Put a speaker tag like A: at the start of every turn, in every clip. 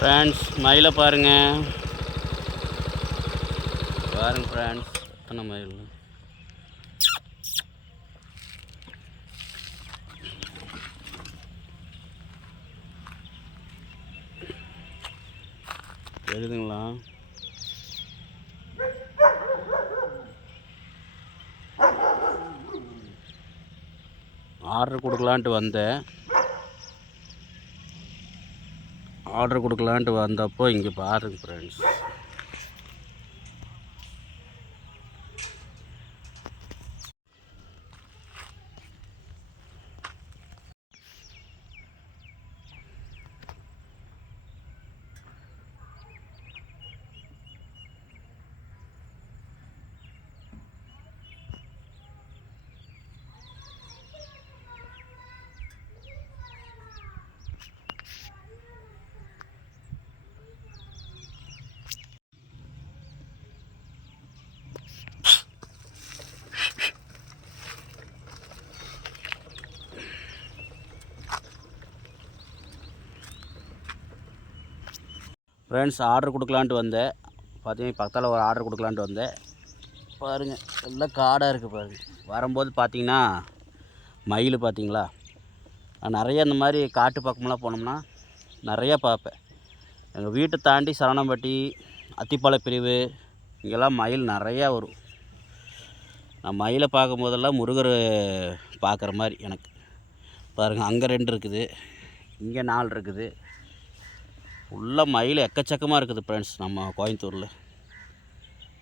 A: Friends மயிலை பாருங்க. பாருங்க ஃப்ரெண்ட்ஸ் எத்தனை மயில்? எழுதுங்களா? ஆர்டர் கொடுக்கலான்ட்டு வந்தேன். ஆர்டர் கொடுக்கலான்ட்டு வந்தப்போ இங்கே பாருங்க ஃப்ரெண்ட்ஸ் ஃப்ரெண்ட்ஸ் ஆர்டர் கொடுக்கலான்ட்டு வந்தேன். பார்த்தீங்கன்னா பக்கத்தில் ஒரு ஆர்டர் கொடுக்கலான்ட்டு வந்தேன். பாருங்கள் எல்லாம் காடாக இருக்குது பாருங்கள் வரும்போது பார்த்தீங்கன்னா மயில் பார்த்தீங்களா நான் நிறைய இந்த மாதிரி காட்டு பக்கமெல்லாம் போனோம்னா நிறையா பார்ப்பேன். எங்கள் வீட்டை தாண்டி சரணம்பட்டி அத்திப்பாலை பிரிவு இங்கெல்லாம் மயில் நிறையா வரும். நான் மயிலை பார்க்கும்போதெல்லாம் முருகர் பார்க்குற மாதிரி எனக்கு. பாருங்கள் அங்கே ரெண்டு இருக்குது இங்கே நாலு இருக்குது. ஃபுல்லாக மயில் எக்கச்சக்கமாக இருக்குது ஃப்ரெண்ட்ஸ் நம்ம கோயம்புத்தூரில்.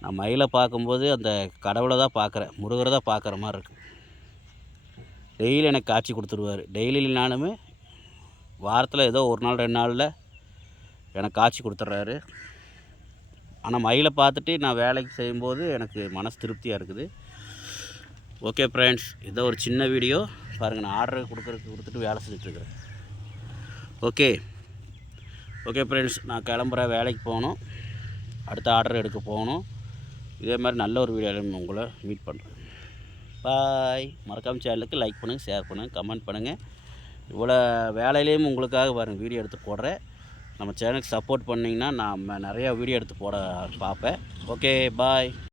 A: நான் மயிலை பார்க்கும்போது அந்த கடவுளை தான் பார்க்குறேன். முருகரை தான் பார்க்குற மாதிரி இருக்குது டெய்லி எனக்கு காட்சி கொடுத்துருவார். டெய்லி இல்லைனாலுமே வாரத்தில் ஏதோ ஒரு நாள் ரெண்டு நாளில் எனக்கு காட்சி கொடுத்துட்றாரு ஆனால் மயிலை பார்த்துட்டு நான் வேலைக்கு செய்யும்போது எனக்கு மனசு திருப்தியாக இருக்குது. ஓகே ஃப்ரெண்ட்ஸ் இதோ ஒரு சின்ன வீடியோ பாருங்கள் நான் ஆர்டர் கொடுக்குறதுக்கு கொடுத்துட்டு வேலை செஞ்சுட்ருக்குறேன் ஓகே ஓகே ஃப்ரெண்ட்ஸ் நான் கிளம்புற வேலைக்கு போகணும். அடுத்த ஆர்டர் எடுக்க போகணும். இதே மாதிரி நல்ல ஒரு வீடியோவில் உங்களை மீட் பண்ணுறேன் பாய் மறக்காம சேனலுக்கு லைக் பண்ணுங்கள் ஷேர் பண்ணுங்கள் கமெண்ட் பண்ணுங்கள் இவ்வளோ வேலையிலையும் உங்களுக்காக பாருங்கள் வீடியோ எடுத்து போடுறேன். நம்ம சேனலுக்கு சப்போர்ட் பண்ணிங்கன்னா நான் நிறையா வீடியோ எடுத்து போட பார்ப்பேன். Okay bye